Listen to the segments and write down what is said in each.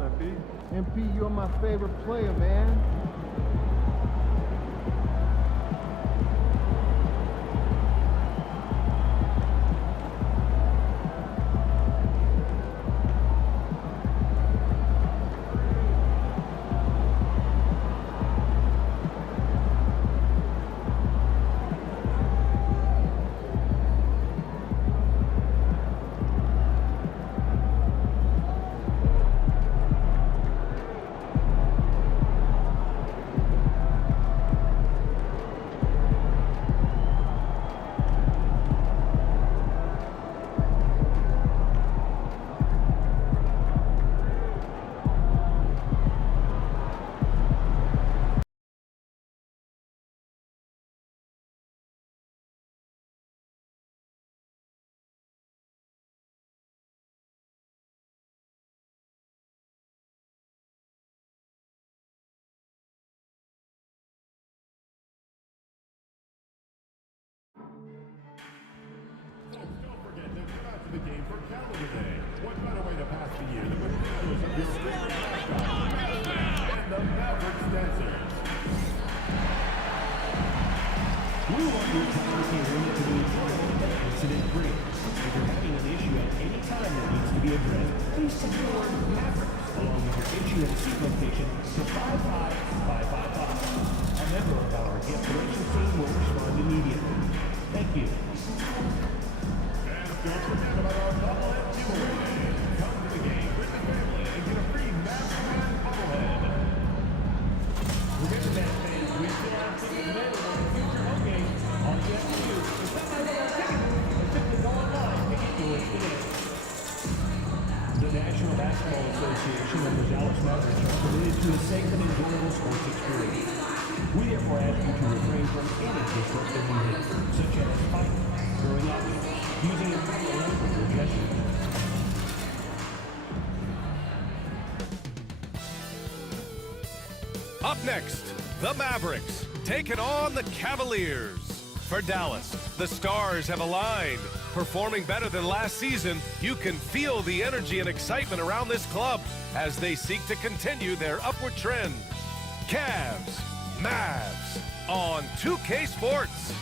MP, you're my favorite player, man. The game for calendar day. What better way to pass the year than with videos of your favorite mascot and the Mavericks dancers? We want your conversation to be enjoyable and incident-free. If you're having an issue at any time that needs to be addressed, please text the word Mavericks along with your HUMC location to 55555. A member of our guest relations team will respond immediately. Thank you. Don't forget about our bobblehead giveaway day. Come to the game with the family and get a free Mavs bobblehead. Remember that, fans, we still have tickets available for future home games. All you have to do is stop by our ticket or simply go online to get yours today. The National Basketball Association and the Dallas Mavericks are committed to a safe and enjoyable sports experience. We therefore ask you to refrain from any disruptive behavior, such as fighting, throwing objects, using improper language or gestures. Up next, the Mavericks taking on the Cavaliers. For Dallas, the stars have aligned. Performing better than last season, you can feel the energy and excitement around this club as they seek to continue their upward trend. Cavs, Mavs on 2K Sports.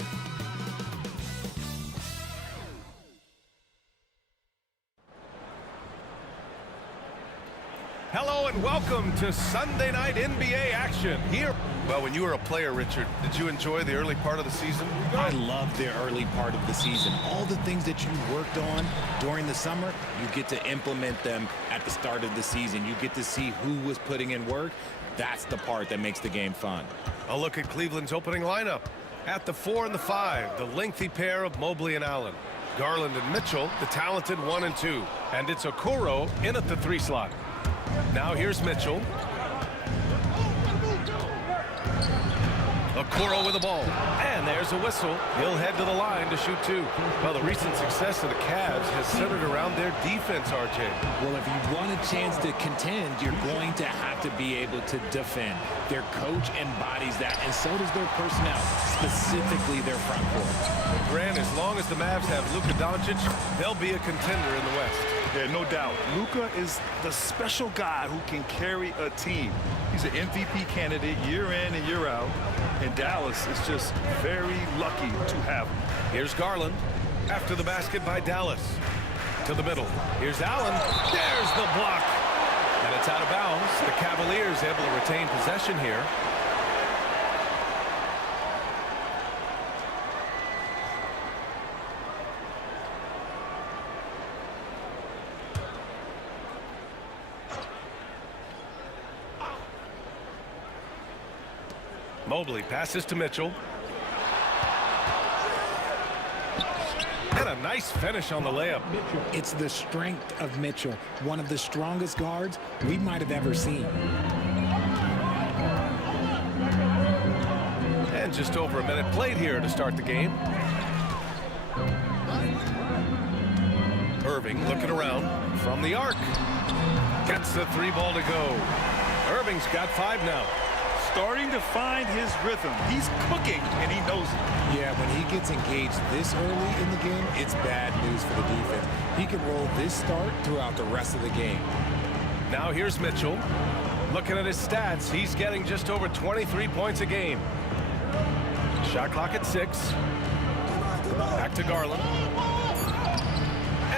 Hello and welcome to Sunday night NBA action here. Well, when you were a player, Richard, did you enjoy the early part of the season? I loved the early part of the season. All the things that you worked on during the summer, you get to implement them at the start of the season. You get to see who was putting in work. That's the part that makes the game fun. A look at Cleveland's opening lineup. At the 4 and the 5, the lengthy pair of Mobley and Allen. Garland and Mitchell, the talented 1 and 2. And it's Okoro in at the 3 slot. Now here's Mitchell. Okoro with the ball. And there's a whistle. He'll head to the line to shoot 2. Well, the recent success of the Cavs has centered around their defense, RJ. Well, if you want a chance to contend, you're going to have to be able to defend. Their coach embodies that, and so does their personnel, specifically their front court. Grant, as long as the Mavs have Luka Doncic, they'll be a contender in the West. Yeah, no doubt. Luka is the special guy who can carry a team. He's an MVP candidate year in and year out. And Dallas is just very lucky to have him. Here's Garland after the basket by Dallas. To the middle. Here's Allen. There's the block. And it's out of bounds. The Cavaliers able to retain possession here. Mobley passes to Mitchell. And a nice finish on the layup. It's the strength of Mitchell, one of the strongest guards we might have ever seen. And just over a minute played here to start the game. Irving looking around from the arc. Gets the 3 ball to go. Irving's got 5 now. Starting to find his rhythm. He's cooking, and he knows it. Yeah, when he gets engaged this early in the game, it's bad news for the defense. He can roll this start throughout the rest of the game. Now here's Mitchell. Looking at his stats, he's getting just over 23 points a game. Shot clock at 6. Back to Garland.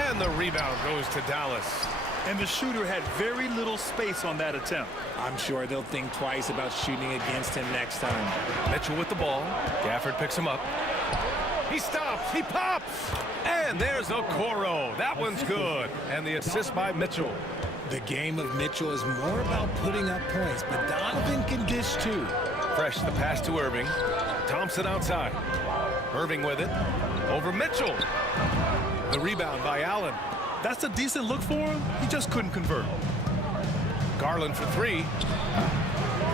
And the rebound goes to Dallas. And the shooter had very little space on that attempt. I'm sure they'll think twice about shooting against him next time. Mitchell with the ball. Gafford picks him up. He stops. He pops. And there's Okoro. That one's good. And the assist by Mitchell. The game of Mitchell is more about putting up points, but Donovan can dish too. Fresh the pass to Irving. Thompson outside. Irving with it. Over Mitchell. The rebound by Allen. That's a decent look for him. He just couldn't convert. Garland for 3.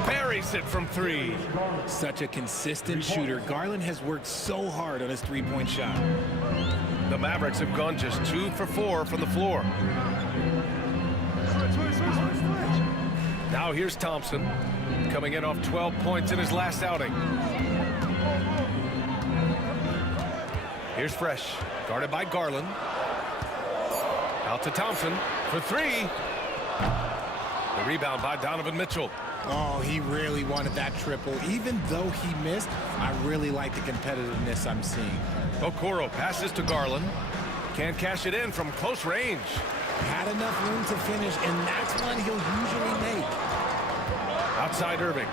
Buries it from 3. Such a consistent shooter. Garland has worked so hard on his three-point shot. The Mavericks have gone just 2 for 4 from the floor. Now here's Thompson, coming in off 12 points in his last outing. Here's Fresh, guarded by Garland. Out to Thompson for 3. The rebound by Donovan Mitchell. Oh, he really wanted that triple. Even though he missed, I really like the competitiveness I'm seeing. Okoro passes to Garland. Can't cash it in from close range. Had enough room to finish, and that's one he'll usually make. Outside Irving.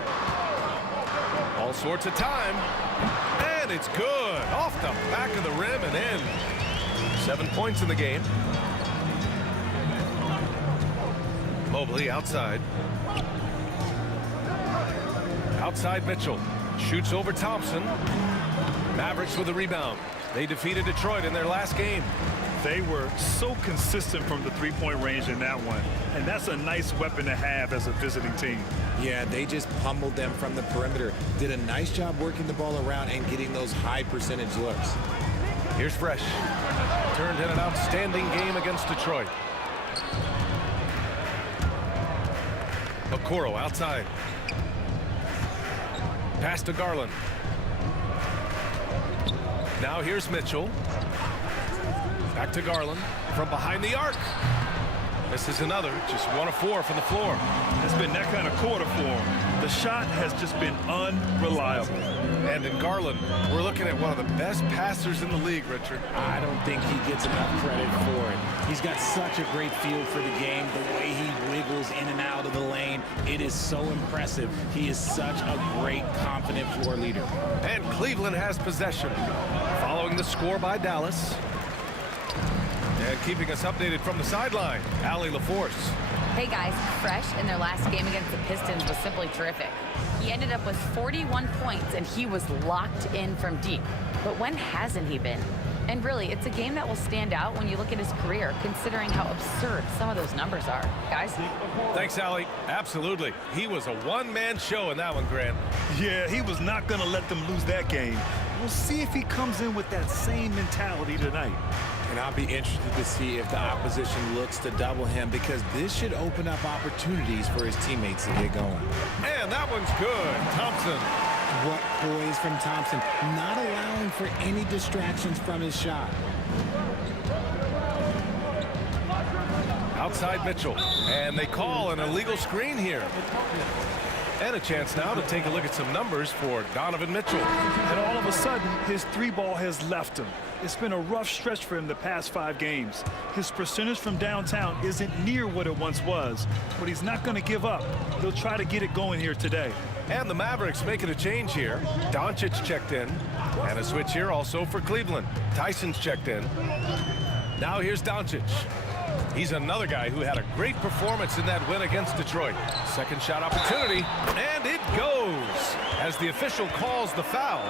All sorts of time. And it's good. Off the back of the rim and in. 7 points in the game. Mobley outside. Outside Mitchell. Shoots over Thompson. Mavericks with the rebound. They defeated Detroit in their last game. They were so consistent from the three-point range in that one. And that's a nice weapon to have as a visiting team. Yeah, they just pummeled them from the perimeter. Did a nice job working the ball around and getting those high percentage looks. Here's Fresh. Turned in an outstanding game against Detroit. Okoro outside. Pass to Garland. Now here's Mitchell. Back to Garland from behind the arc. This is another, just 1 of 4 from the floor. It's been that kind of quarter for him. The shot has just been unreliable. And in Garland, we're looking at one of the best passers in the league, Richard. I don't think he gets enough credit for it. He's got such a great feel for the game, the way he wiggles in and out of the lane. It is so impressive. He is such a great, confident floor leader. And Cleveland has possession. Following the score by Dallas. And keeping us updated from the sideline, Allie LaForce. Hey guys, Fresh in their last game against the Pistons was simply terrific. He ended up with 41 points and he was locked in from deep. But when hasn't he been? And really, it's a game that will stand out when you look at his career, considering how absurd some of those numbers are. Guys? Thanks, Allie. Absolutely. He was a one-man show in that one, Grant. Yeah, he was not going to let them lose that game. We'll see if he comes in with that same mentality tonight. And I'll be interested to see if the opposition looks to double him, because this should open up opportunities for his teammates to get going. And that one's good. Thompson. What poise from Thompson, not allowing for any distractions from his shot. Outside Mitchell. And they call an illegal screen here. And a chance now to take a look at some numbers for Donovan Mitchell. And all of a sudden, his three ball has left him. It's been a rough stretch for him the past 5 games. His percentage from downtown isn't near what it once was, but he's not going to give up. He'll try to get it going here today. And the Mavericks making a change here. Doncic checked in. And a switch here also for Cleveland. Tyson's checked in. Now here's Doncic. He's another guy who had a great performance in that win against Detroit. Second shot opportunity, and it goes as the official calls the foul.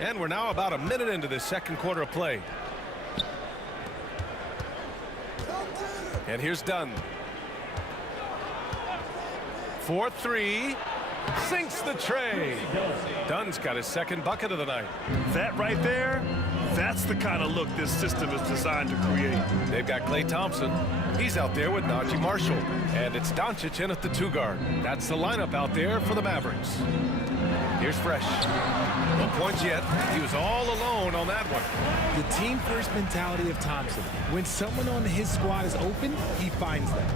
And we're now about a minute into this second quarter of play. And here's Dunn. 4-3. Sinks the tray. Dunn's got his second bucket of the night. That right there, That's the kind of look this system is designed to create. They've got Klay Thompson. He's out there with Najee Marshall. And it's Doncic in at the 2 guard. That's the lineup out there for the Mavericks. Here's Fresh. No points yet. He was all alone on that one. The team-first mentality of Thompson. When someone on his squad is open, he finds them.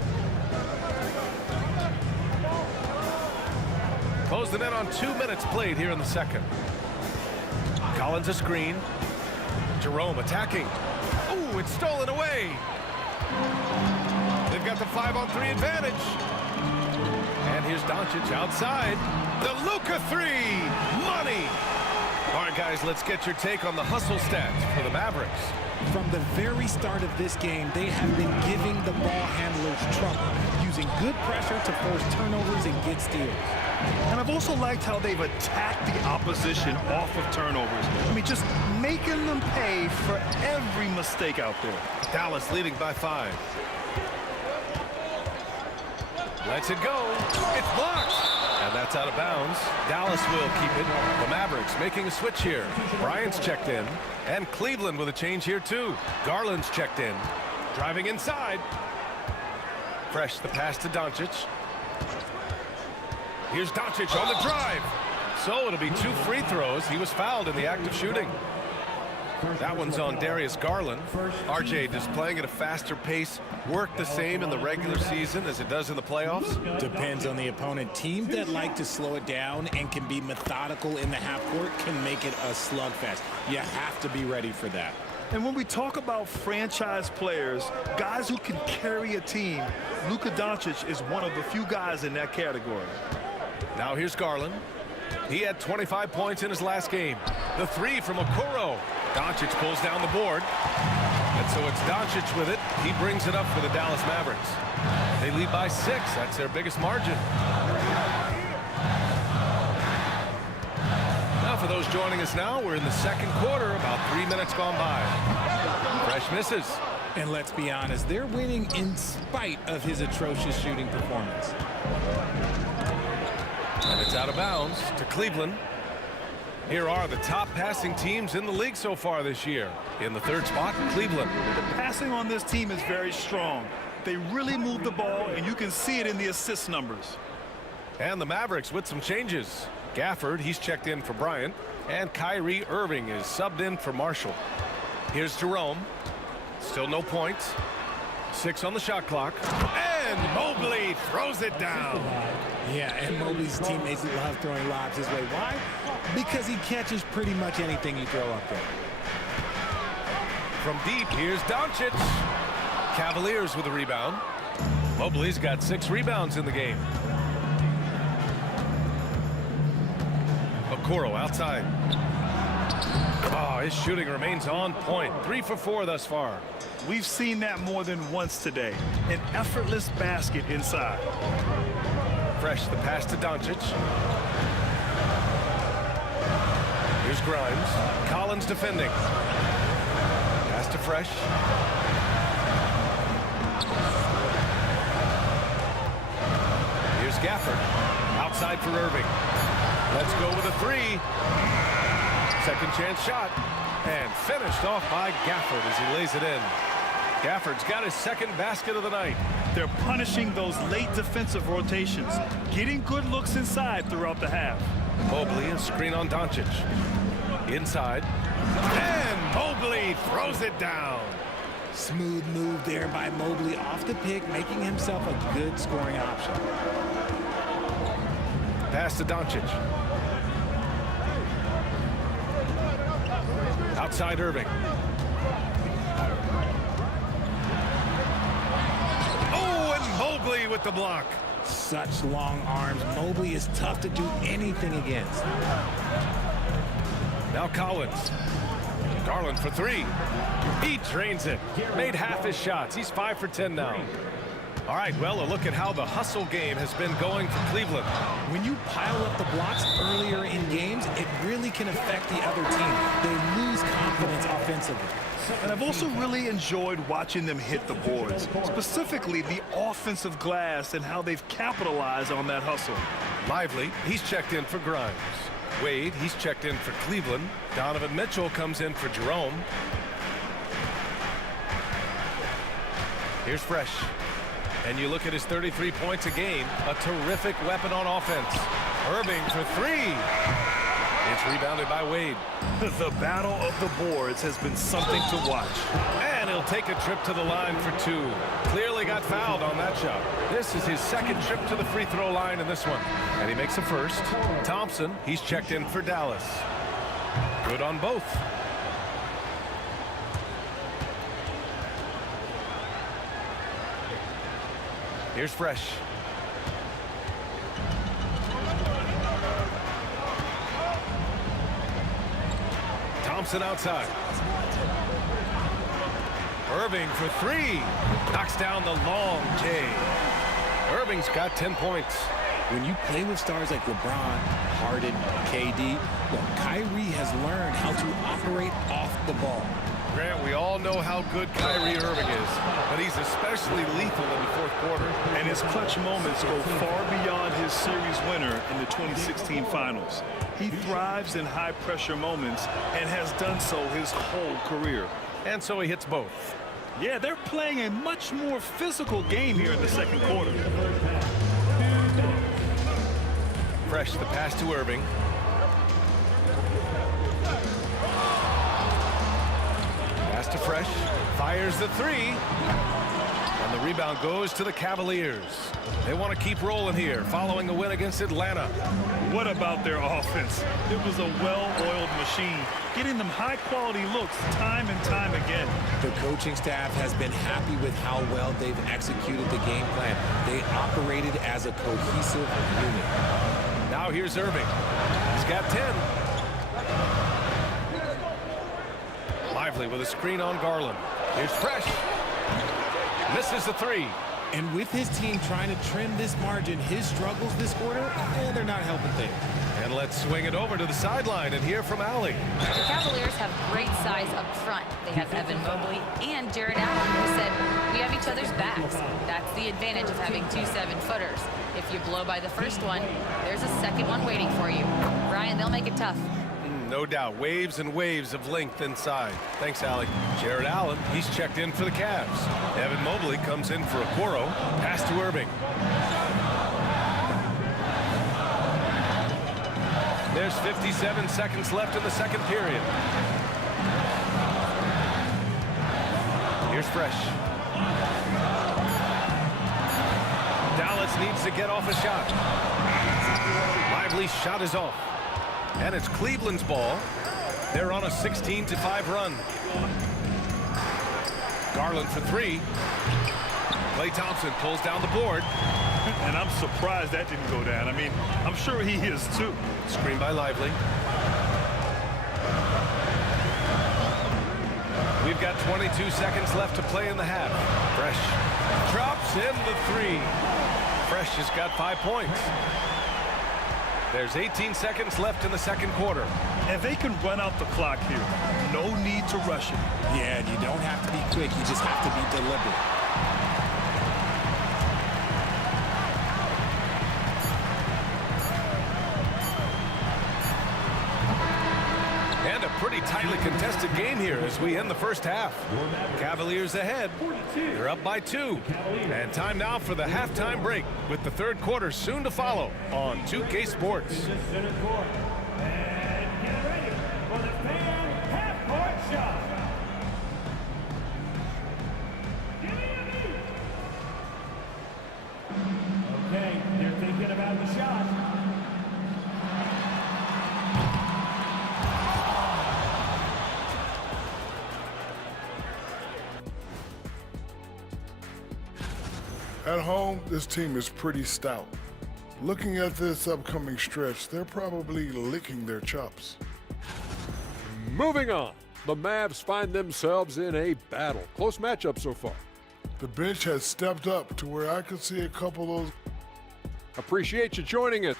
Closing in on 2 minutes played here in the second. Collins a screen. Jerome attacking. Ooh, it's stolen away. They've got the 5-on-3 advantage. And here's Doncic outside. The Luka 3. Money. All right, guys, let's get your take on the hustle stats for the Mavericks. From the very start of this game, they have been giving the ball handlers trouble, using good pressure to force turnovers and get steals. And I've also liked how they've attacked the opposition off of turnovers. I mean, just making them pay for every mistake out there. Dallas leading by 5. Lets it go. It's blocked. And that's out of bounds. Dallas will keep it. The Mavericks making a switch here. Bryant's checked in. And Cleveland with a change here, too. Garland's checked in. Driving inside. Fresh the pass to Doncic. Here's Doncic on the drive. So it'll be 2 free throws. He was fouled in the act of shooting. That one's on Darius Garland. RJ, does playing at a faster pace work the same in the regular season as it does in the playoffs? Depends on the opponent. Teams that like to slow it down and can be methodical in the half court can make it a slugfest. You have to be ready for that. And when we talk about franchise players, guys who can carry a team, Luka Doncic is one of the few guys in that category. Now here's Garland. He had 25 points in his last game. The 3 from Okoro. Doncic pulls down the board. And so it's Doncic with it. He brings it up for the Dallas Mavericks. They lead by 6. That's their biggest margin. Now for those joining us now, we're in the second quarter, about 3 minutes gone by. Fresh misses. And let's be honest, they're winning in spite of his atrocious shooting performance. And it's out of bounds to Cleveland. Here are the top passing teams in the league so far this year. In the 3rd spot, Cleveland. The passing on this team is very strong. They really move the ball, and you can see it in the assist numbers. And the Mavericks with some changes. Gafford, he's checked in for Bryant. And Kyrie Irving is subbed in for Marshall. Here's Jerome. Still no points. 6 on the shot clock. And Mobley throws it down. Yeah, and Mobley's teammates love throwing lobs his way. Why? Because he catches pretty much anything you throw up there. From deep, here's Doncic. Cavaliers with a rebound. Mobley's got 6 rebounds in the game. Okoro outside. Oh, his shooting remains on point. 3 for 4 thus far. We've seen that more than once today. An effortless basket inside. Fresh the pass to Doncic. Here's Grimes. Collins defending. Pass to Fresh. Here's Gafford. Outside for Irving. Let's go with a 3. Second chance shot. And finished off by Gafford as he lays it in. Gafford's got his 2nd basket of the night. They're punishing those late defensive rotations, getting good looks inside throughout the half. Mobley, a screen on Doncic. Inside. And Mobley throws it down. Smooth move there by Mobley off the pick, making himself a good scoring option. Pass to Doncic. Outside Irving. Oh, and Mobley with the block. Such long arms. Mobley is tough to do anything against. Now Collins. Garland for 3. He drains it. Made half his shots. He's 5 for 10 now. All right, well, a look at how the hustle game has been going for Cleveland. When you pile up the blocks earlier in games, it really can affect the other team. They lose confidence offensively. And I've also really enjoyed watching them hit the boards, specifically the offensive glass and how they've capitalized on that hustle. Lively, he's checked in for Grimes. Wade, he's checked in for Cleveland. Donovan Mitchell comes in for Jerome. Here's Fresh. And you look at his 33 points a game, a terrific weapon on offense. Irving for three. It's rebounded by Wade. The battle of the boards has been something to watch. And he'll take a trip to the line for two. Clearly got fouled on that shot. This is his second trip to the free throw line in this one. And he makes a first. Thompson, he's checked in for Dallas. Good on both. Here's Fresh. Thompson outside. Irving for three. Knocks down the long J. Irving's got 10 points. When you play with stars like LeBron, Harden, KD, well, Kyrie has learned how to operate off the ball. Grant, we all know how good Kyrie Irving is, but he's especially lethal in the fourth quarter. And his clutch moments go far beyond his series winner in the 2016 finals. He thrives in high-pressure moments and has done so his whole career. And so he hits both. Yeah, they're playing a much more physical game here in the second quarter. Fresh, the pass to Irving. Pass to Fresh. Fires the three. And the rebound goes to the Cavaliers. They want to keep rolling here following a win against Atlanta. What about their offense? It was a well-oiled machine, getting them high-quality looks time and time again. The coaching staff has been happy with how well they've executed the game plan. They operated as a cohesive unit. Now here's Irving. He's got 10. Lively with a screen on Garland. Here's Fresh. Misses the three. And with his team trying to trim this margin, his struggles this quarter, they're not helping things. And let's swing it over to the sideline and hear from Allie. The Cavaliers have great size up front. They have Evan Mobley and Jared Allen, who said, we have each other's backs. That's the advantage of having two 7-footers. If you blow by the first one, there's a second one waiting for you. Brian, they'll make it tough. No doubt. Waves and waves of length inside. Thanks, Allie. Jared Allen, he's checked in for the Cavs. Evan Mobley comes in for Okoro. Pass to Irving. There's 57 seconds left in the second period. Here's Fresh. Dallas needs to get off a shot. Lively's shot is off. And it's Cleveland's ball. They're on a 16-5 run. Garland for three. Klay Thompson pulls down the board. And I'm surprised that didn't go down. I mean, I'm sure he is too. Screen by Lively. We've got 22 seconds left to play in the half. Fresh drops in the three. Fresh has got 5 points. There's 18 seconds left in the second quarter. And they can run out the clock here. No need to rush it. Yeah, and you don't have to be quick. You just have to be deliberate. And a pretty tightly contested game here as we end the first half. Cavaliers ahead. They're up by 2. And time now for the halftime break with the third quarter soon to follow on 2K Sports. Okay, they're thinking about the shot. At home, this team is pretty stout. Looking at this upcoming stretch, they're probably licking their chops. Moving on, the Mavs find themselves in a battle. Close matchup so far. The bench has stepped up to where I could see a couple of those. Appreciate you joining us.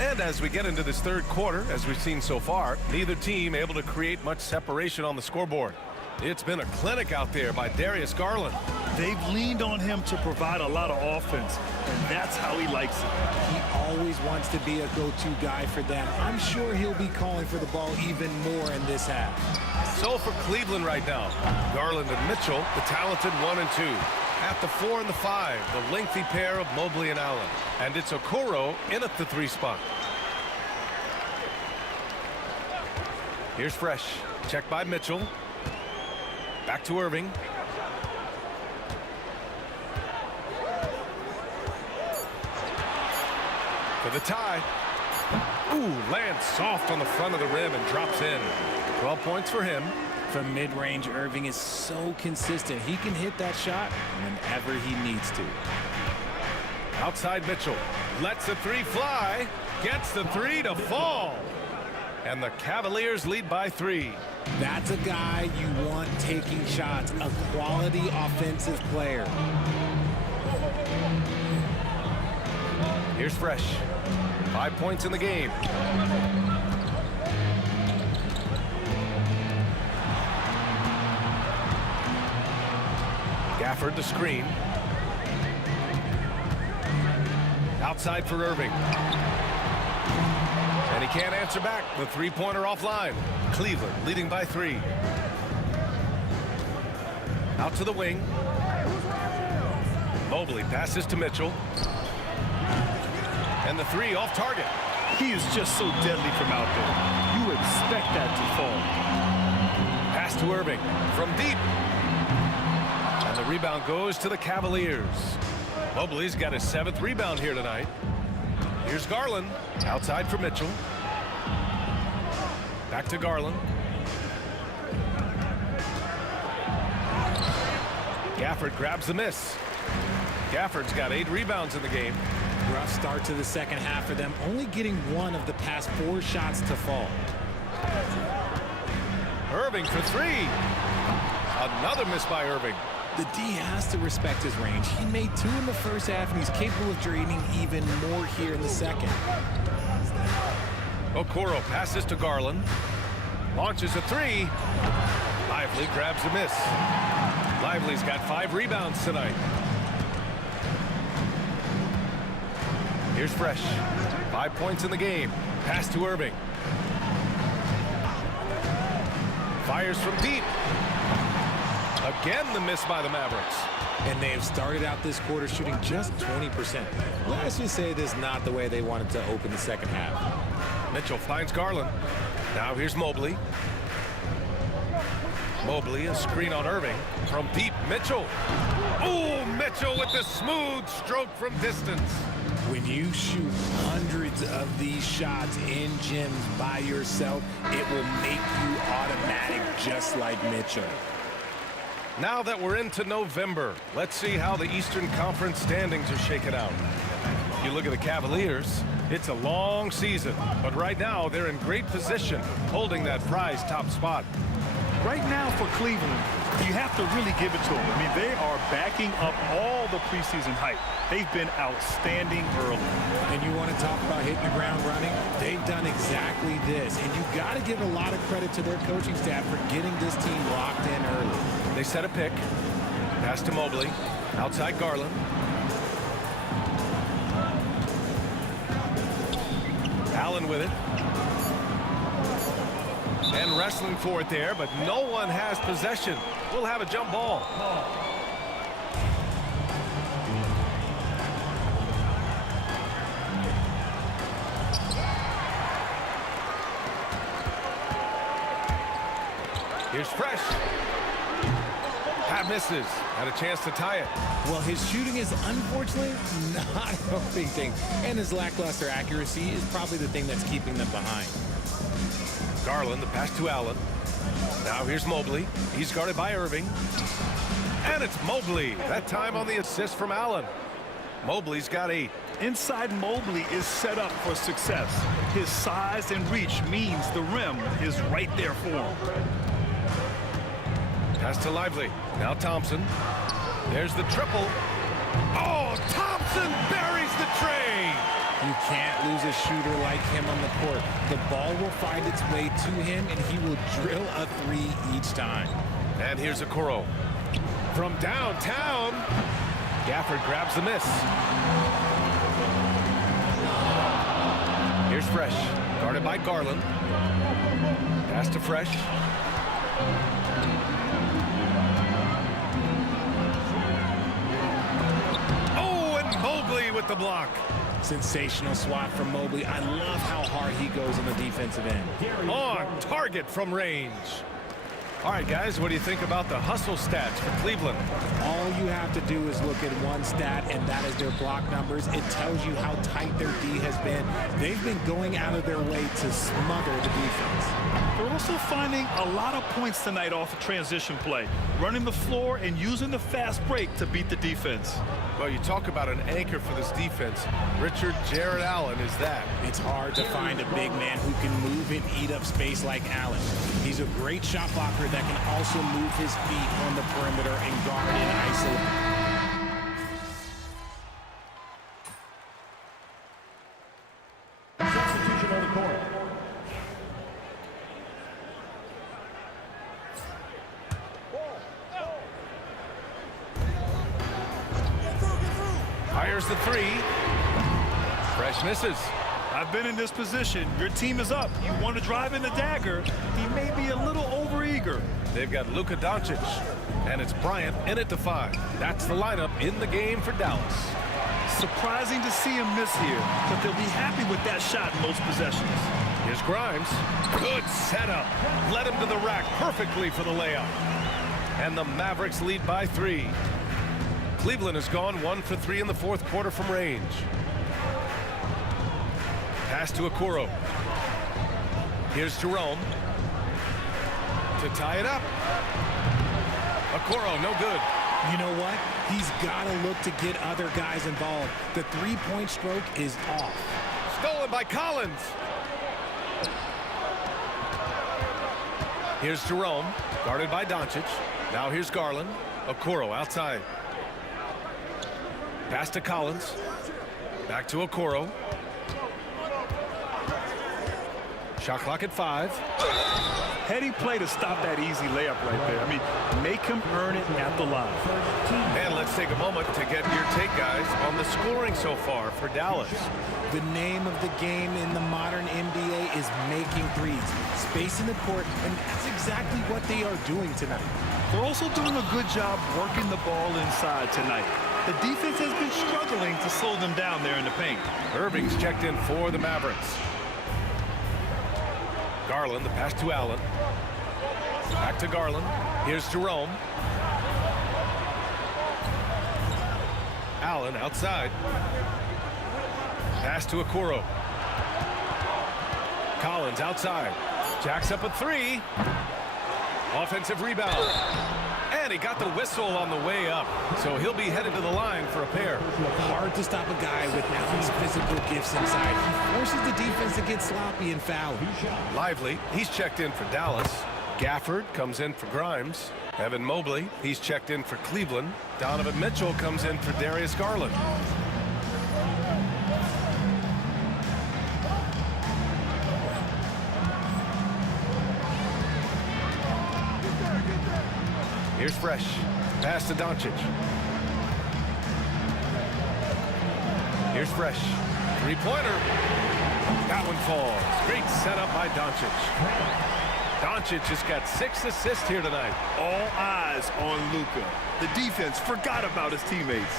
And as we get into this third quarter, as we've seen so far, neither team able to create much separation on the scoreboard. It's been a clinic out there by Darius Garland. They've leaned on him to provide a lot of offense, and that's how he likes it. He always wants to be a go-to guy for them. I'm sure he'll be calling for the ball even more in this half. So for Cleveland right now, Garland and Mitchell, the talented 1 and 2. At the 4 and the 5, the lengthy pair of Mobley and Allen. And it's Okoro in at the 3 spot. Here's Fresh. Checked by Mitchell. Back to Irving. For the tie. Ooh, lands soft on the front of the rim and drops in. 12 points for him. From mid-range, Irving is so consistent. He can hit that shot whenever he needs to. Outside Mitchell. Lets the 3 fly. Gets the 3 to fall. And the Cavaliers lead by 3. That's a guy you want taking shots, a quality offensive player. Here's Fresh. 5 points in the game. Gafford the screen. Outside for Irving. And he can't answer back. The 3-pointer offline. Cleveland leading by 3. Out to the wing. Mobley passes to Mitchell. And the 3 off target. He is just so deadly from out there. You expect that to fall. Pass to Irving from deep. And the rebound goes to the Cavaliers. Mobley's got his 7th rebound here tonight. Here's Garland. Outside for Mitchell. Back to Garland. Gafford grabs the miss. Gafford's got 8 rebounds in the game. Rough start to the second half for them, only getting 1 of the past 4 shots to fall. Irving for 3. Another miss by Irving. The D has to respect his range. He made 2 in the first half, and he's capable of draining even more here in the second. Okoro passes to Garland. Launches a 3. Lively grabs a miss. Lively's got 5 rebounds tonight. Here's Fresh. 5 points in the game. Pass to Irving. Fires from deep. Again, the miss by the Mavericks. And they have started out this quarter shooting just 20%. Let's just say this is not the way they wanted to open the second half. Mitchell finds Garland. Now here's Mobley. Mobley, a screen on Irving. From deep, Mitchell. Oh, Mitchell with the smooth stroke from distance. When you shoot hundreds of these shots in gyms by yourself, it will make you automatic just like Mitchell. Now that we're into November, let's see how the Eastern Conference standings are shaken out. You look at the Cavaliers, it's a long season, but right now they're in great position, holding that prize top spot. Right now for Cleveland, you have to really give it to them. I mean, they are backing up all the preseason hype. They've been outstanding early. And you want to talk about hitting the ground running? They've done exactly this. And you got to give a lot of credit to their coaching staff for getting this team locked in early. They set a pick. Pass to Mobley. Outside Garland. Allen with it. And wrestling for it there, but no one has possession. We'll have a jump ball. Here's Fresh. Pat misses. Had a chance to tie it. Well, his shooting is unfortunately not a big thing. And his lackluster accuracy is probably the thing that's keeping them behind. Garland, the pass to Allen. Now here's Mobley. He's guarded by Irving. And it's Mobley. That time on the assist from Allen. Mobley's got 8. Inside Mobley is set up for success. His size and reach means the rim is right there for him. Pass to Lively. Now Thompson. There's the triple. Oh, Thompson buries the tray. You can't lose a shooter like him on the court. The ball will find its way to him, and he will drill a three each time. And here's Okoro. From downtown, Gafford grabs the miss. Here's Fresh, guarded by Garland. Pass to Fresh. Oh, and Mobley with the block. Sensational swat from Mobley. I love how hard he goes on the defensive end. On target from range. All right, guys, what do you think about the hustle stats for Cleveland? All you have to do is look at one stat, and that is their block numbers. It tells you how tight their D has been. They've been going out of their way to smother the defense. They're also finding a lot of points tonight off of transition play, running the floor and using the fast break to beat the defense. Well, you talk about an anchor for this defense. Richard Jared Allen is that. It's hard to find a big man who can move and eat up space like Allen. He's a great shot blocker that can also move his feet on the perimeter and guard in isolation. Substitution on the court. Fires the three. Fresh misses. I've been in this position. Your team is up. You want to drive in the dagger. He may be a little overeager. They've got Luka Doncic, and it's Bryant in at the 5. That's the lineup in the game for Dallas. Surprising to see him miss here, but they'll be happy with that shot in most possessions. Here's Grimes. Good setup. Led him to the rack perfectly for the layup. And the Mavericks lead by 3. Cleveland has gone 1 for 3 in the fourth quarter from range. Pass to Okoro. Here's Jerome. To tie it up. Okoro, no good. You know what? He's got to look to get other guys involved. The three-point stroke is off. Stolen by Collins. Here's Jerome, guarded by Doncic. Now here's Garland. Okoro outside. Pass to Collins. Back to Okoro. Shot clock at 5. Heady play to stop that easy layup right there. I mean, make him earn it at the line. And let's take a moment to get your take, guys, on the scoring so far for Dallas. The name of the game in the modern NBA is making threes. Space in the court, and that's exactly what they are doing tonight. They're also doing a good job working the ball inside tonight. The defense has been struggling to slow them down there in the paint. Irving's checked in for the Mavericks. Garland, the pass to Allen. Back to Garland. Here's Jerome. Allen outside. Pass to Okoro. Collins outside. Jacks up a 3. Offensive rebound. And he got the whistle on the way up. So he'll be headed to the line for a pair. Hard to stop a guy with Allen's physical gifts inside. He forces the defense to get sloppy and foul. Lively, he's checked in for Dallas. Gafford comes in for Grimes. Evan Mobley, he's checked in for Cleveland. Donovan Mitchell comes in for Darius Garland. Here's Fresh. Pass to Doncic. Here's Fresh. Three-pointer. That one falls. Great setup by Doncic. Doncic has got 6 assists here tonight. All eyes on Luka. The defense forgot about his teammates.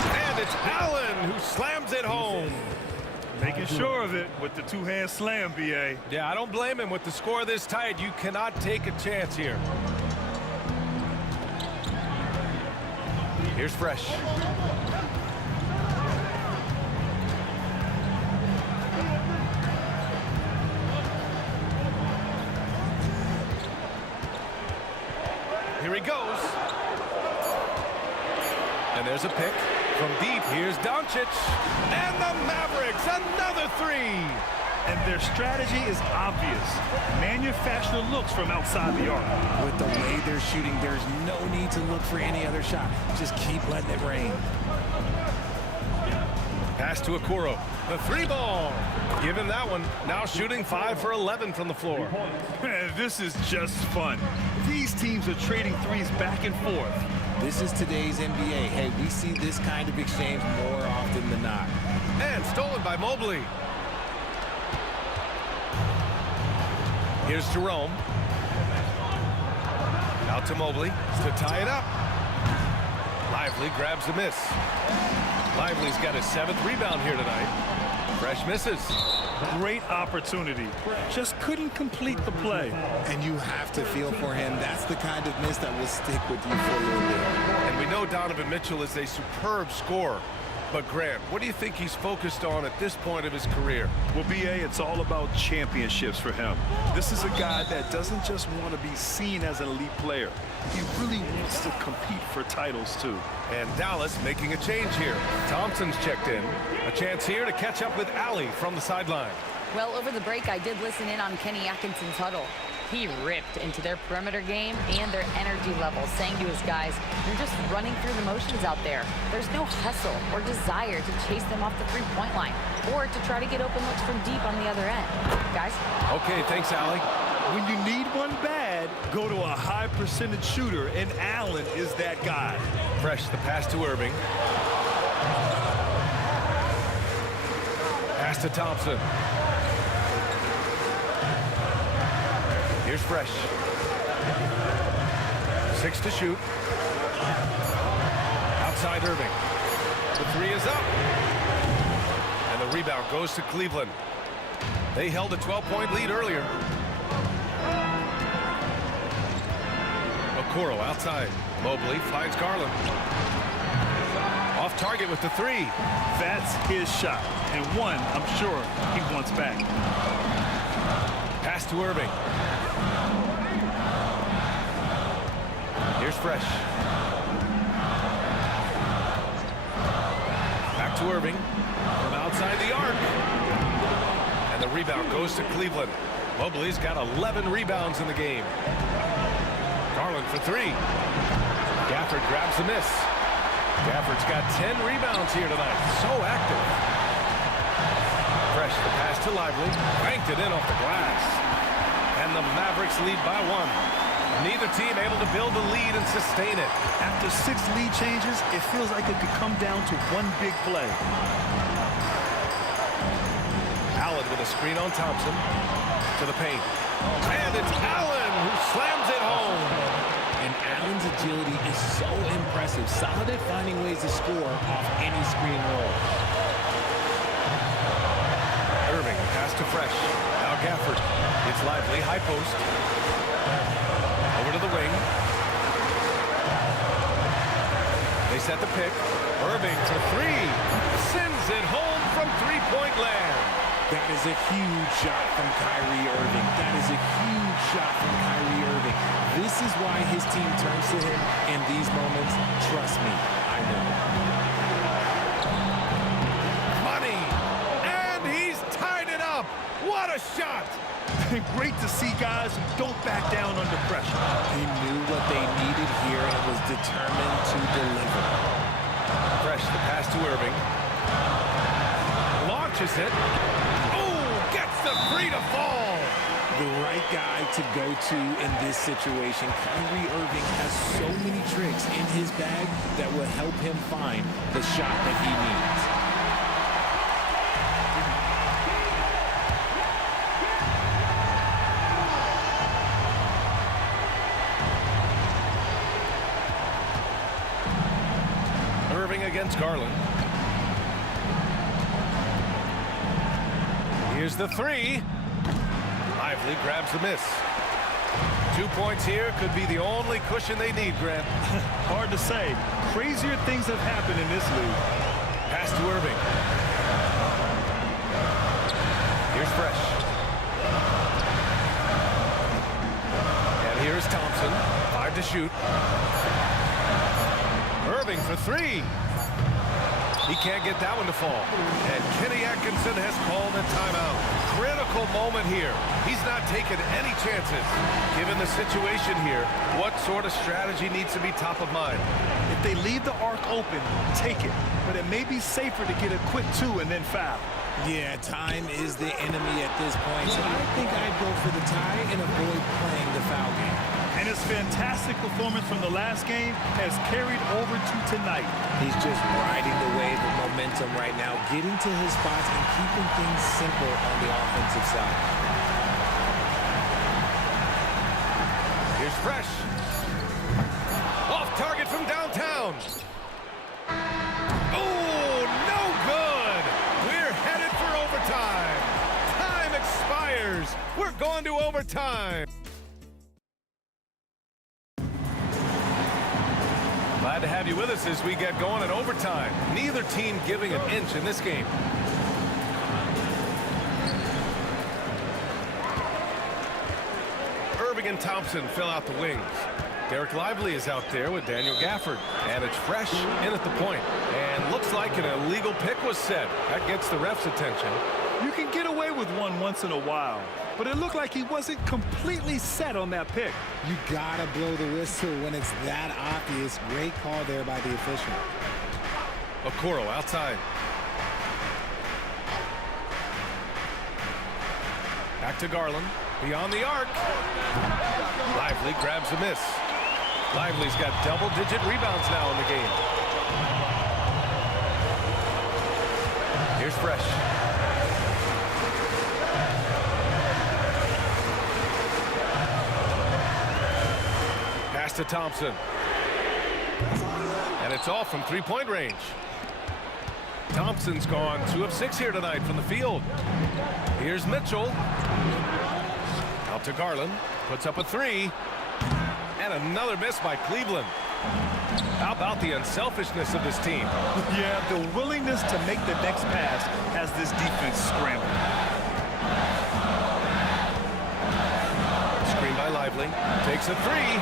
And it's Allen who slams it home. Making sure of it with the two-hand slam, B.A. Yeah, I don't blame him. With the score this tight, you cannot take a chance here. Here's Fresh. Here he goes. And there's a pick. From deep, here's Doncic. And the Mavericks, another 3. And their strategy is obvious. Manufacture looks from outside the arc. With the way they're shooting, there's no need to look for any other shot. Just keep letting it rain. Pass to Okoro. The three ball. Give him that one. Now shooting 5 for 11 from the floor. Man, this is just fun. These teams are trading threes back and forth. This is today's NBA. Hey, we see this kind of exchange more often than not. And stolen by Mobley. Here's Jerome. Out to Mobley to tie it up. Lively grabs the miss. Lively's got his 7th rebound here tonight. Fresh misses. Great opportunity. Just couldn't complete the play. And you have to feel for him. That's the kind of miss that will stick with you for a little bit. And we know Donovan Mitchell is a superb scorer. But Grant, what do you think he's focused on at this point of his career? Well, B.A., it's all about championships for him. This is a guy that doesn't just want to be seen as an elite player. He really wants to compete for titles, too. And Dallas making a change here. Thompson's checked in. A chance here to catch up with Allie from the sideline. Well, over the break, I did listen in on Kenny Atkinson's huddle. He ripped into their perimeter game and their energy level, saying to his guys, you're just running through the motions out there. There's no hustle or desire to chase them off the three-point line or to try to get open looks from deep on the other end. Guys? Okay, thanks, Allie. When you need one bad, go to a high percentage shooter, and Allen is that guy. Fresh, the pass to Irving. Pass to Thompson. Here's Fresh. 6 to shoot. Outside Irving. The 3 is up. And the rebound goes to Cleveland. They held a 12-point lead earlier. Okoro outside. Mobley finds Garland. Off target with the 3. That's his shot. And one, I'm sure, he wants back. Pass to Irving. Here's Fresh. Back to Irving from outside the arc. And the rebound goes to Cleveland. Mobley's got 11 rebounds in the game. Garland for 3. Gafford grabs the miss. Gafford's got 10 rebounds here tonight. So active. Fresh, the pass to Lively. Banked it in off the glass. And the Mavericks lead by 1. Neither team able to build the lead and sustain it. After 6 lead changes, it feels like it could come down to one big play. Allen with a screen on Thompson to the paint. And it's Allen who slams it home. And Allen's agility is so impressive. Solid at finding ways to score off any screen roll. Irving, pass to Fresh. Now Gafford. It's Lively, high post. Over to the wing. They set the pick. Irving for 3. Sends it home from three-point land. That is a huge shot from Kyrie Irving. That is a huge shot from Kyrie Irving. This is why his team turns to him in these moments. Trust me, I know. Money. And he's tied it up. What a shot. Great to see guys who don't back down under pressure. He knew what they needed here and was determined to deliver. Fresh, the pass to Irving. Launches it. Oh, gets the 3 to fall. The right guy to go to in this situation. Kyrie Irving has so many tricks in his bag that will help him find the shot that he needs. Against Garland. Here's the 3. Lively grabs the miss. 2 points here could be the only cushion they need, Grant. Hard to say. Crazier things have happened in this league. Pass to Irving. Here's Fresh. And here's Thompson. 5 to shoot. Irving for 3. He can't get that one to fall. And Kenny Atkinson has called a timeout. Critical moment here. He's not taking any chances. Given the situation here, what sort of strategy needs to be top of mind? If they leave the arc open, take it. But it may be safer to get a quick 2 and then foul. Yeah, time is the enemy at this point, so I think I'd go for the tie and avoid playing the foul game. And his fantastic performance from the last game has carried over to tonight. He's just riding the wave of momentum right now, getting to his spots and keeping things simple on the offensive side. Here's Fresh. Off target from downtown. Oh, no good. We're headed for overtime. Time expires. We're going to overtime. Glad to have you with us as we get going in overtime. Neither team giving an inch in this game. Irving and Thompson fill out the wings. Derek Lively is out there with Daniel Gafford. And it's Fresh in at the point. And looks like an illegal pick was set. That gets the ref's attention. You can get away with one once in a while, but it looked like he wasn't completely set on that pick. You gotta blow the whistle when it's that obvious. Great call there by the official. Okoro outside. Back to Garland. Beyond the arc. Lively grabs a miss. Lively's got double-digit rebounds now in the game. Here's Fresh. Pass to Thompson. And it's off from three-point range. Thompson's gone 2 of 6 here tonight from the field. Here's Mitchell. Out to Garland. Puts up a 3. And another miss by Cleveland. How about the unselfishness of this team? Yeah, the willingness to make the next pass has this defense scrambling. Screen by Lively. Takes a 3.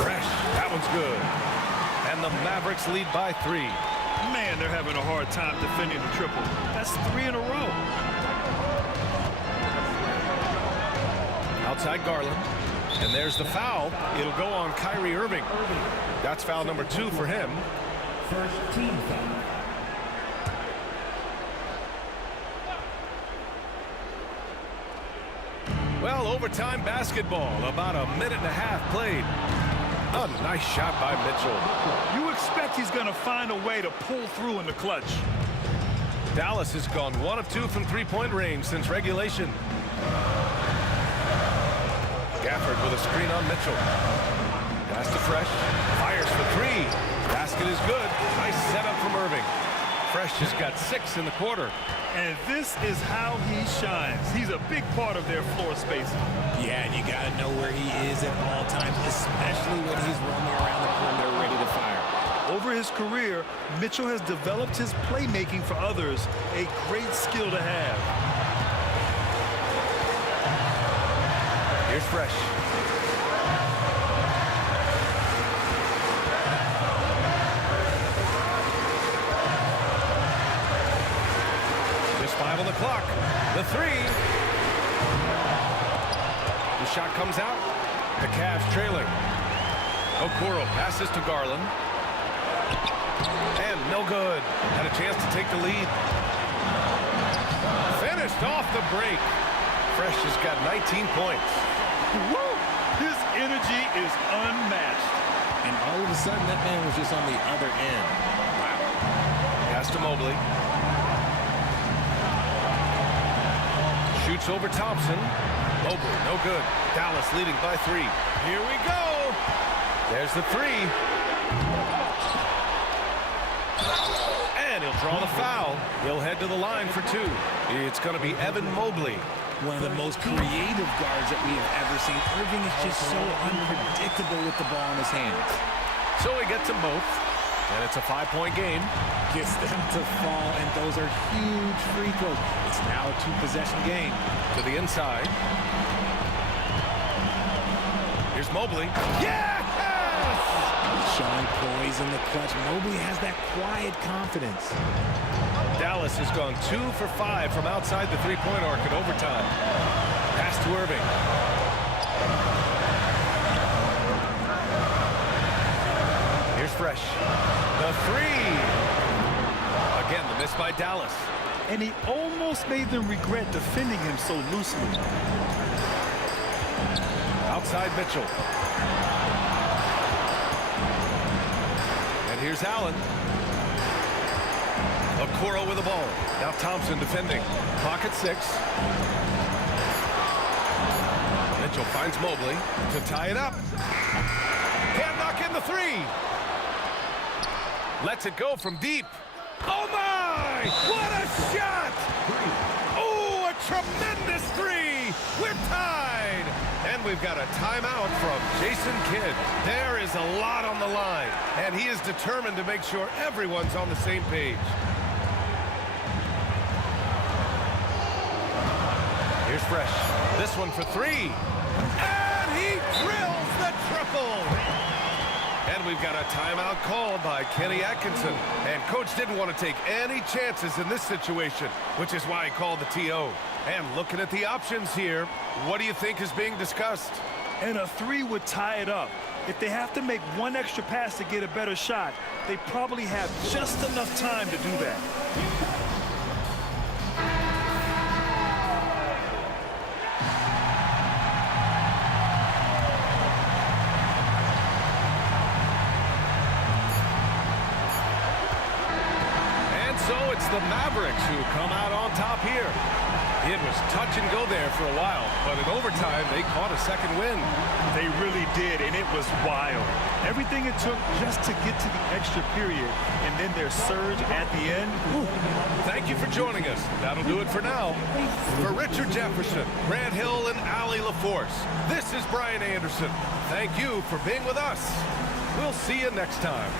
Fresh. That one's good. And the Mavericks lead by 3. Man, they're having a hard time defending the triple. That's 3 in a row. Outside Garland. And there's the foul. It'll go on Kyrie Irving. That's foul number 2 for him. First team foul. Well, overtime basketball. About a minute and a half played. A nice shot by Mitchell. You expect he's going to find a way to pull through in the clutch. Dallas has gone 1 of 2 from three-point range since regulation. Gafford with a screen on Mitchell. Pass to Fresh. Fires for 3. Basket is good. Nice setup from Irving. Fresh has got 6 in the quarter. And this is how he shines. He's a big part of their floor spacing. Yeah, and you got to know where he is at all times, especially when he's roaming around the perimeter ready to fire. Over his career, Mitchell has developed his playmaking for others, a great skill to have. Here's Fresh. Just 5 on the clock. The 3. The shot comes out. The Cavs trailing. Okoro passes to Garland. And no good. Had a chance to take the lead. Finished off the break. Fresh has got 19 points. Woo! His energy is unmatched. And all of a sudden, that man was just on the other end. Wow. Pass to Mobley. Shoots over Thompson. Mobley, no good. Dallas leading by 3. Here we go. There's the 3. And he'll draw the foul. He'll head to the line for 2. It's going to be Evan Mobley. One of the most creative guards that we have ever seen. Irving is just so unpredictable with the ball in his hands. So he gets them both. And it's a 5-point game. Gets them to fall, and those are huge free throws. It's now a 2-possession game. To the inside. Here's Mobley. Yes! Showing poise in the clutch. Mobley has that quiet confidence. Dallas has gone 2 for 5 from outside the three-point arc in overtime. Pass to Irving. Here's Fresh. The three. Again, the miss by Dallas. And he almost made them regret defending him so loosely. Outside Mitchell. And here's Allen. Okoro with the ball. Now Thompson defending. Pocket 6. Mitchell finds Mobley to tie it up. Can't knock in the three. Lets it go from deep. Oh my! What a shot! Oh, a tremendous three! We're tied! And we've got a timeout from Jason Kidd. There is a lot on the line, and he is determined to make sure everyone's on the same page. Here's Fresh. This one for three. And he drills the triple! And we've got a timeout called by Kenny Atkinson. And coach didn't want to take any chances in this situation, which is why he called the TO. And looking at the options here, what do you think is being discussed? And a three would tie it up. If they have to make one extra pass to get a better shot, they probably have just enough time to do that. The Mavericks who come out on top here. It was touch and go there for a while, but in overtime, they caught a second win. They really did, and it was wild. Everything it took just to get to the extra period, and then their surge at the end. Whew. Thank you for joining us. That'll do it for now. For Richard Jefferson, Grant Hill, and Allie LaForce, this is Brian Anderson. Thank you for being with us. We'll see you next time.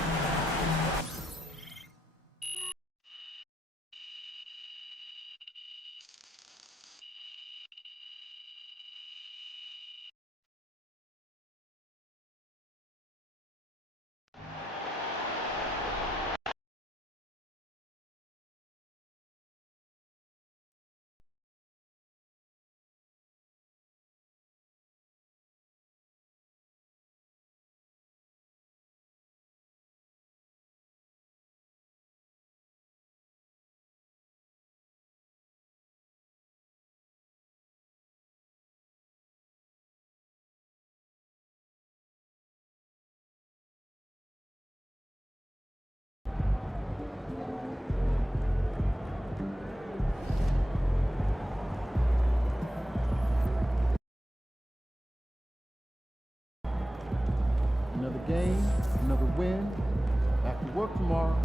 Another game, another win. Back to work tomorrow.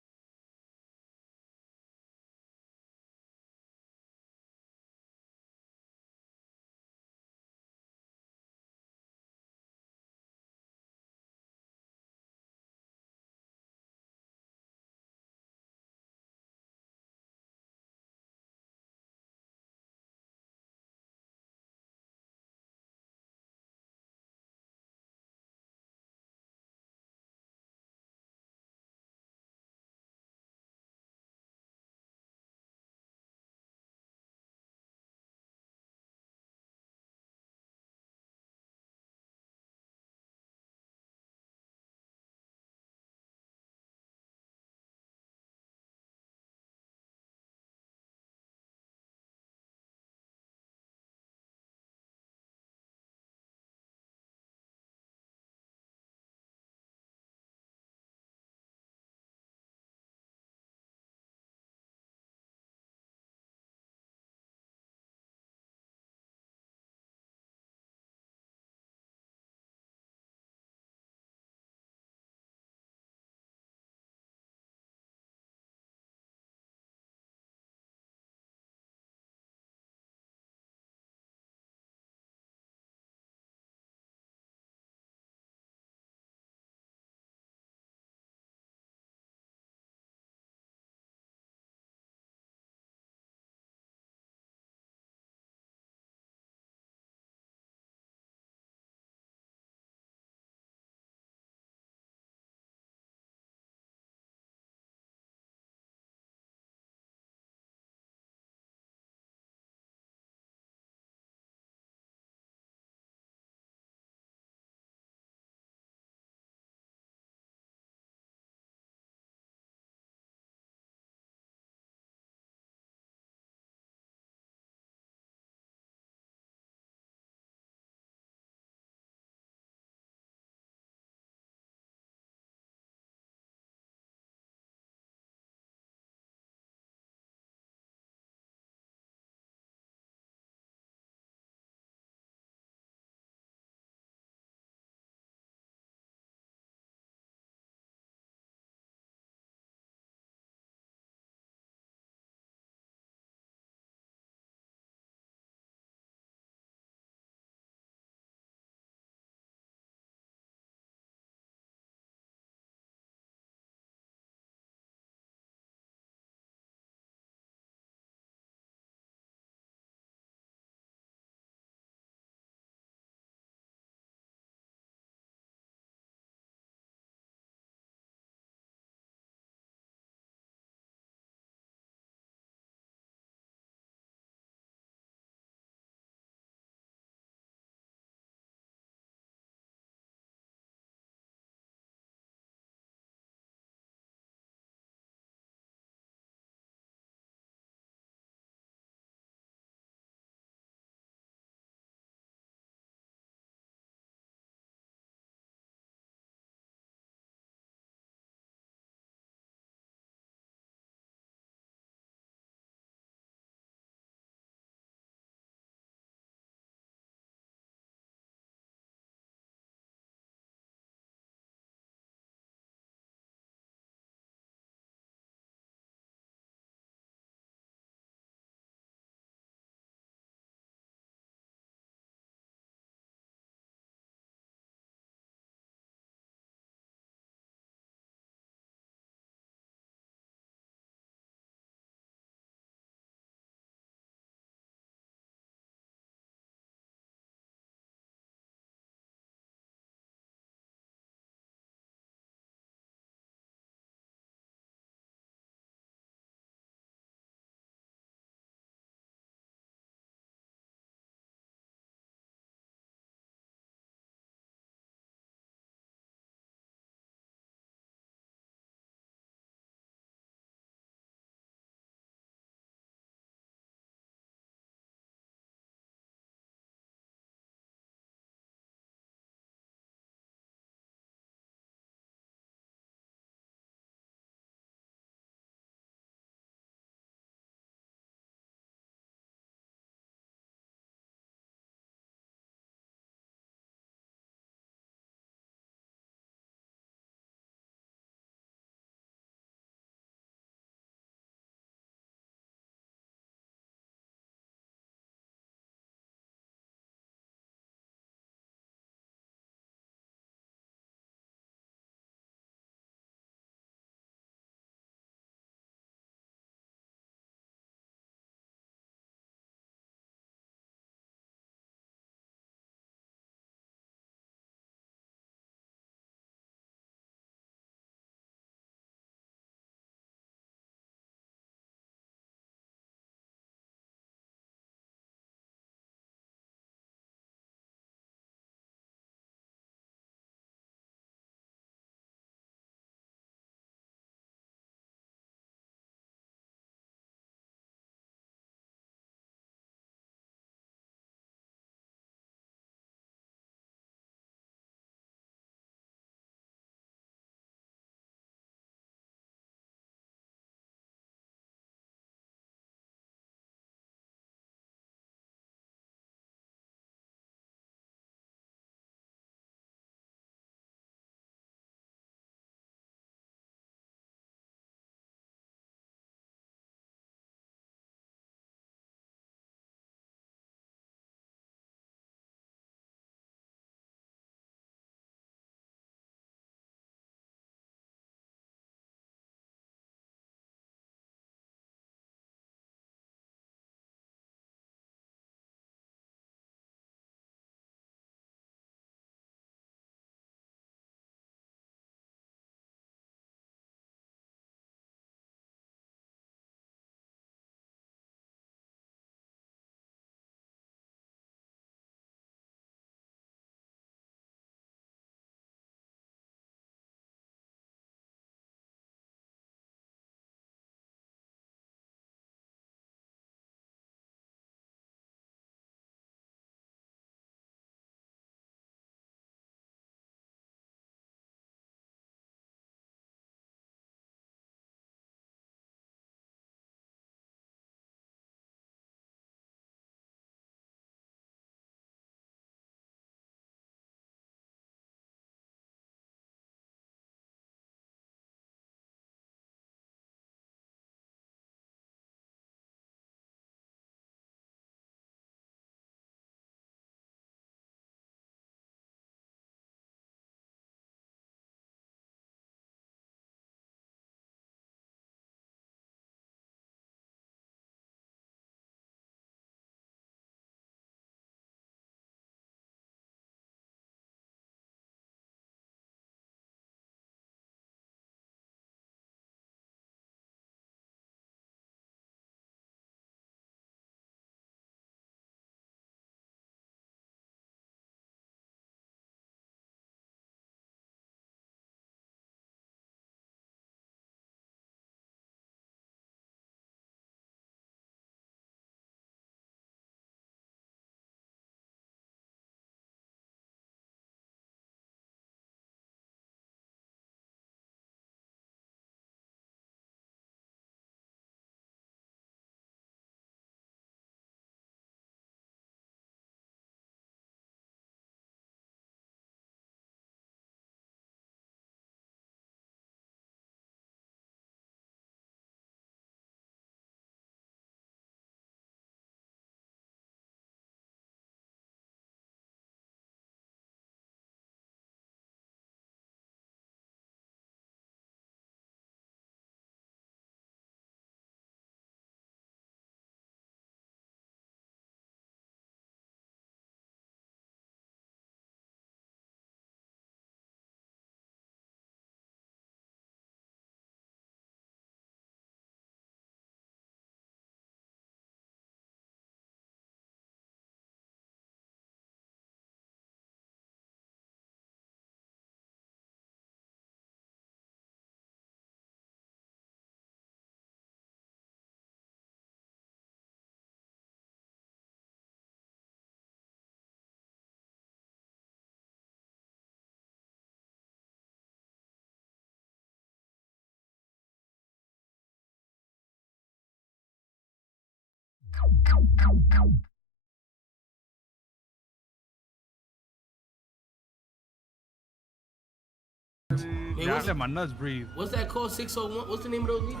Yeah, I let my nuts breathe. What's that called? 601? What's the name of those leaders?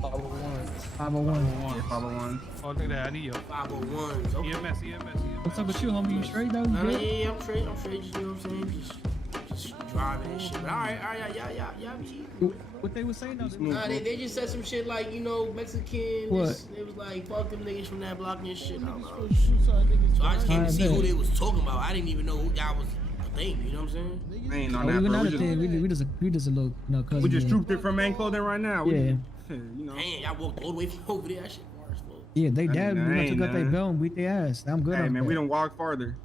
501. Yeah, 501. Oh, look at that. I need your 501s. Okay. EMS. What's up with you, homie? You straight though? No, yeah, I'm straight. Just, you know what I'm saying? Just driving and shit. But all right, y'all be. What they was saying though? They just said some shit like, you know, Mexican. What? It was like, fuck them niggas from that block and shit. I don't know. So I just came to see who they was talking about. I didn't even know who y'all was a thing. You know what I'm saying? ain't Oh, we not a thing. We just a little, cousin. We just trooped it from Man Clothing right now. Yeah. You know. Man, y'all walked all the way from over there. That shit far as fuck. Yeah, they dad. Nah, We ain't took out their none. belt and beat their ass. I'm good. Hey on man, that. we don't walk farther.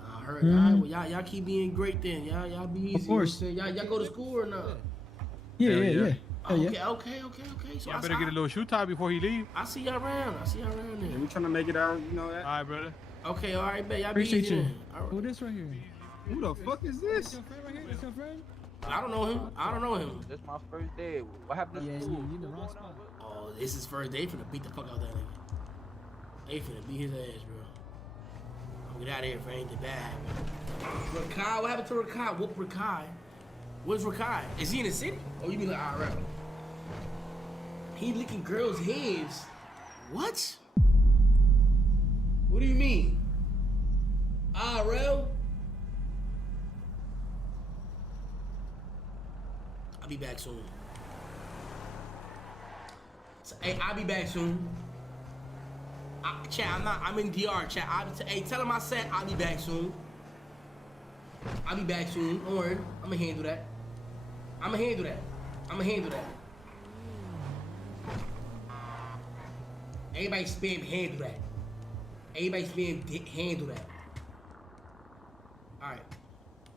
I heard. All right, well, y'all keep being great then. Y'all be easy. Of course. You know what I'm saying? Y'all go to school or not? Yeah. Hell Yeah. Okay. So I better get a little shoe tie before he leave. I see y'all around. Yeah, there. we trying to make it out. You know that. All right, brother. Okay, all right, bet. Y'all Appreciate be easy you. then. All right. Who this right here? Who the fuck is this? Your friend right here? That's your friend? I don't know him. That's my first day. What happened Yeah, to you school? in the wrong spot. Oh, this is first. They finna beat the fuck out that nigga. They finna beat his ass, bro. I'm get out of here if anything bad. Rakai, what happened to Rakai? Whoop Rakai. Where's Rakai? Is he in the city? Oh, you mean like IRL? He licking girls' hands. What? What do you mean? IRL? I'll be back soon. Hey, I'll be back soon. Chat, I'm in DR, chat. Hey, tell him I said I'll be back soon. I'll be back soon. Don't worry. I'ma handle that. Everybody spam handle that. Alright.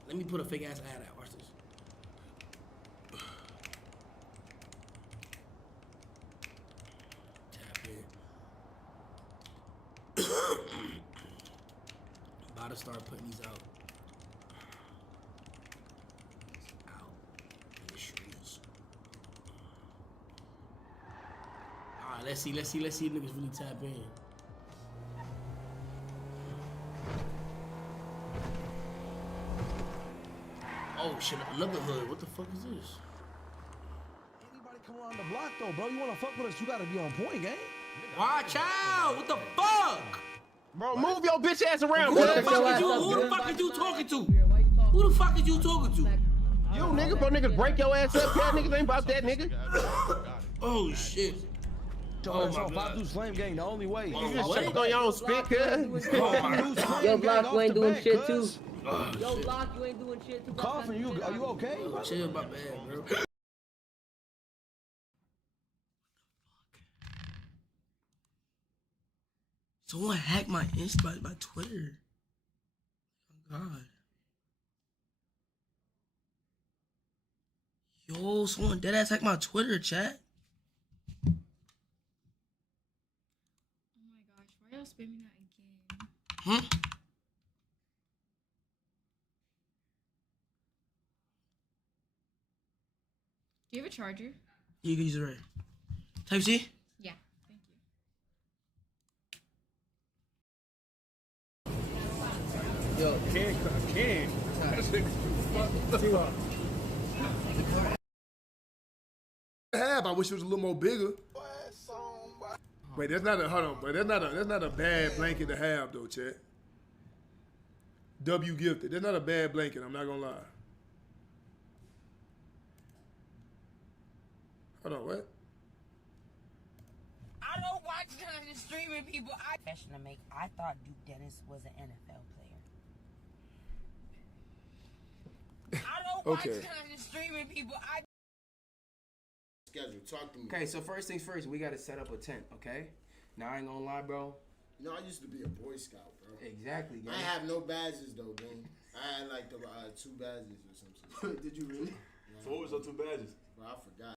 Let me put a fake ass ad out. Watch this. Tap in. About to start putting these out. In the streets. Alright, let's see if niggas really tap in. Oh shit, another hood. What the fuck is this? Anybody come around the block though, bro? You wanna fuck with us? You gotta be on point, gang. Watch out! What the fuck? Bro, move your bitch ass around, Who bro. the fuck is you talking to? Who the fuck is you talking to? You nigga, bro, niggas break your ass up. That niggas ain't about that, nigga. Oh shit. Oh my Five god. Deuce Flame Gang, the only way. Oh, You just what? checked on your own spit, cuz. Yo, Block, you ain't doing shit too. Oh, Yo, shit. Block, you ain't doing shit too. Coughing, are you okay? Yo, chill, my bad, bro. Someone hacked my Insta, my Twitter. Oh god. Yo, someone deadass hacked my Twitter, chat. Oh my gosh, why y'all spamming that again? Huh? Do you have a charger? You can use it right. Type C? Yeah, thank you. Yo, Ken. Have I wish it was a little more bigger. Wait, that's not a hold on, but that's not a bad blanket to have though, chat. W gifted. That's not a bad blanket, I'm not gonna lie. Hold on, what? I don't watch none of the streaming people. Profession to make. I thought Duke Dennis was an NFL player. I don't watch none of the streaming people. schedule. Talk to me. Okay, so first things first, we gotta set up a tent, okay? Now I ain't gonna lie, bro. You know, I used to be a Boy Scout, bro. Exactly, gang. I have no badges though, gang. I had like the 2 badges or something. Did you really? So what was your 2 badges? Bro, I forgot.